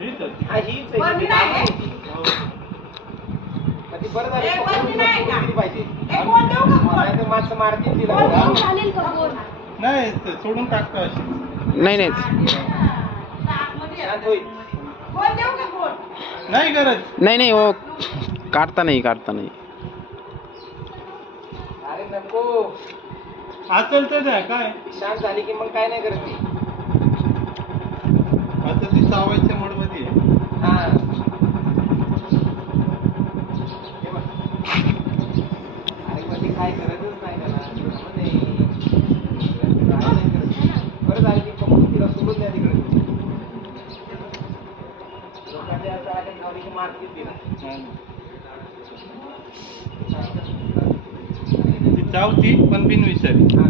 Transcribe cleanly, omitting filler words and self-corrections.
हा हीच आहे. ती बरं झालं पाहिजे नाही तर माणसं मारतील तिला. नाही सोडून टाकतो अशी. नाही नाही शांत होईल. नाही गरज. नाही नाही हो, काढता नाही अरे नको. असेल तर द्या काय. शांत झाली की मग काय नाही करत ती. आता ती चावायच्या मोडमध्ये आहे. हा अरे पण ती काय गरजच नाही त्याला. बरं झालं की पकडून तिला सोडून द्या तिकडे. लोकांच्या गावली की मारतील तिला. ती चावती पण बिनविषारी. हा